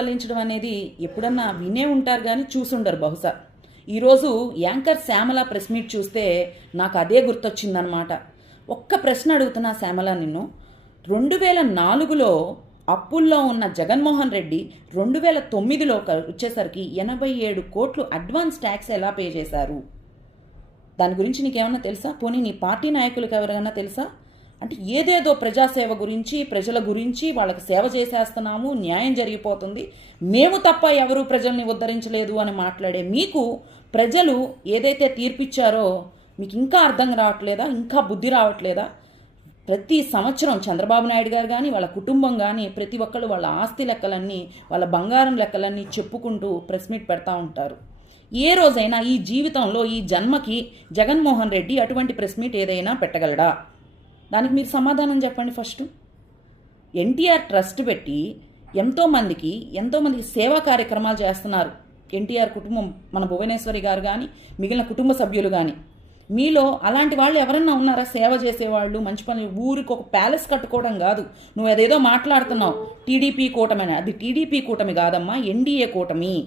పాలించడం అనేది ఎప్పుడన్నా వినే ఉంటారు కానీ చూసుండరు బహుశా. ఈరోజు యాంకర్ శ్యామల ప్రెస్ మీట్ చూస్తే నాకు అదే గుర్తొచ్చిందనమాట ఒక్క ప్రశ్న అడుగుతున్నా శ్యామల నిన్ను. రెండు వేల నాలుగులో అప్పుల్లో ఉన్న జగన్మోహన్ రెడ్డి రెండు వేల తొమ్మిదిలో వచ్చేసరికి ఎనభై ఏడు కోట్లు అడ్వాన్స్ ట్యాక్స్ ఎలా పే చేశారు? దాని గురించి నీకేమన్నా తెలుసా? పోనీ నీ పార్టీ నాయకులకు ఎవరికైనా తెలుసా? అంటే ఏదేదో ప్రజాసేవ గురించి ప్రజల గురించి వాళ్ళకి సేవ చేసేస్తున్నాము న్యాయం జరిగిపోతుంది. మేము తప్ప ఎవరు ప్రజల్ని ఉద్ధరించలేదు అని మాట్లాడే మీకు ప్రజలు ఏదైతే తీర్పిచ్చారో మీకు ఇంకా అర్థం రావట్లేదా ఇంకా బుద్ధి రావట్లేదా? ప్రతి సంవత్సరం చంద్రబాబు నాయుడు గారు కానీ వాళ్ళ కుటుంబం కానీ ప్రతి ఒక్కళ్ళు వాళ్ళ ఆస్తి లెక్కలన్నీ వాళ్ళ బంగారం లెక్కలన్నీ చెప్పుకుంటూ ప్రెస్ మీట్ పెడతా ఉంటారు. ఏ రోజైనా ఈ జీవితంలో ఈ జన్మకి జగన్మోహన్ రెడ్డి అటువంటి ప్రెస్ మీట్ ఏదైనా పెట్టగలడా? దానికి మీరు సమాధానం చెప్పండి ఫస్ట్. ఎన్టీఆర్ ట్రస్ట్ పెట్టి ఎంతోమందికి ఎంతోమందికి సేవా కార్యక్రమాలు చేస్తున్నారు. ఎన్టీఆర్ కుటుంబం మన భువనేశ్వరి గారు కానీ మిగిలిన కుటుంబ సభ్యులు కానీ మీలో అలాంటి వాళ్ళు ఎవరన్నా ఉన్నారా? సేవ చేసేవాళ్ళు మంచి పని ఊరికి ఒక ప్యాలెస్ కట్టుకోవడం కాదు. నువ్వు అదేదో మాట్లాడుతున్నావు. టీడీపీ కూటమి అది టీడీపీ కూటమి కాదమ్మా ఎన్డీఏ కూటమి.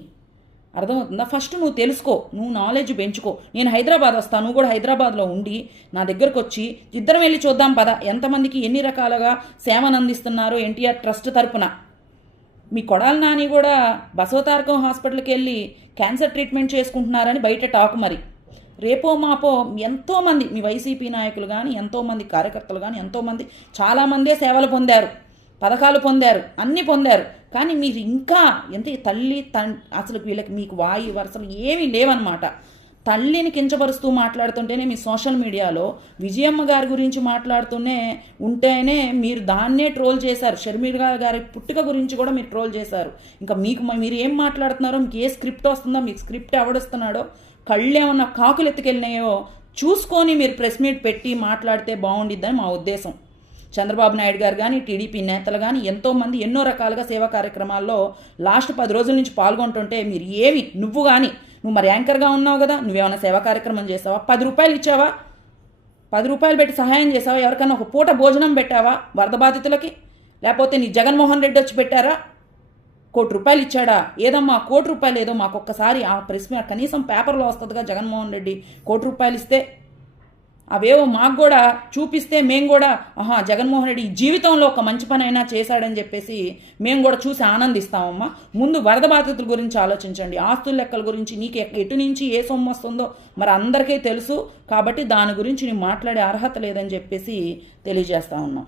అర్థమవుతుందా? ఫస్ట్ నువ్వు తెలుసుకో నువ్వు నాలెడ్జ్ పెంచుకో. నేను హైదరాబాద్ వస్తాను నువ్వు కూడా హైదరాబాద్లో ఉండి నా దగ్గరకు వచ్చి ఇద్దరం వెళ్ళి చూద్దాం పద. ఎంతమందికి ఎన్ని రకాలుగా సేవను అందిస్తున్నారో ఎన్టీఆర్ ట్రస్ట్ తరపున? మీ కొడాల నాని కూడా బసవతారకం హాస్పిటల్కి వెళ్ళి క్యాన్సర్ ట్రీట్మెంట్ చేసుకుంటున్నారని బయట టాక్ మరి. రేపో మాపో ఎంతోమంది మీ వైసీపీ నాయకులు కానీ ఎంతోమంది కార్యకర్తలు కానీ ఎంతోమంది చాలామందే సేవలు పొందారు పథకాలు పొందారు అన్నీ పొందారు. కానీ మీరు ఇంకా ఎంత తల్లి తన్ అసలు వీళ్ళకి మీకు వాయి వరుసలు ఏమీ లేవన్నమాట. తల్లిని కించపరుస్తూ మాట్లాడుతుంటేనే మీ సోషల్ మీడియాలో విజయమ్మ గారి గురించి మాట్లాడుతూనే ఉంటేనే మీరు దాన్నే ట్రోల్ చేశారు. షర్మిల గారి పుట్టుక గురించి కూడా మీరు ట్రోల్ చేశారు. ఇంకా మీకు మీరు ఏం మాట్లాడుతున్నారో మీకు ఏ స్క్రిప్ట్ వస్తుందో మీకు స్క్రిప్ట్ ఎవడొస్తున్నాడో కళ్ళేమన్నా కాకులు ఎత్తుకెళ్ళినాయో చూసుకొని మీరు ప్రెస్ మీట్ పెట్టి మాట్లాడితే బాగుండిద్దని మా ఉద్దేశం. చంద్రబాబు నాయుడు గారు కానీ టీడీపీ నేతలు కానీ ఎంతోమంది ఎన్నో రకాలుగా సేవా కార్యక్రమాల్లో లాస్ట్ పది రోజుల నుంచి పాల్గొంటుంటే మీరు ఏమి నువ్వు కానీ నువ్వు మరి యాంకర్గా ఉన్నావు కదా నువ్వేమైనా సేవా కార్యక్రమం చేసావా? పది రూపాయలు ఇచ్చావా? పది రూపాయలు పెట్టి సహాయం చేసావా? ఎవరికైనా ఒక పూట భోజనం పెట్టావా వరద బాధితులకి? లేకపోతే నీ జగన్మోహన్ రెడ్డి వచ్చి పెట్టారా? కోటి రూపాయలు ఇచ్చాడా? ఏదమ్మా కోటి రూపాయలు ఏదో మాకొక్కసారి ఆ ప్రెస్ కనీసం పేపర్లో వస్తుందిగా జగన్మోహన్ రెడ్డి. కోటి రూపాయలు ఇస్తే అవేవో మాకు కూడా చూపిస్తే మేము కూడా ఆహా జగన్మోహన్ రెడ్డి ఈ జీవితంలో ఒక మంచి పని అయినా చేశాడని చెప్పేసి మేము కూడా చూసి ఆనందిస్తామమ్మా. ముందు వరద బాధితుల గురించి ఆలోచించండి. ఆస్తుల లెక్కల గురించి నీకు ఎటు నుంచి ఏ సొమ్ము వస్తుందో మరి అందరికీ తెలుసు. కాబట్టి దాని గురించి నేను మాట్లాడే అర్హత లేదని చెప్పేసి తెలియజేస్తా ఉన్నాం.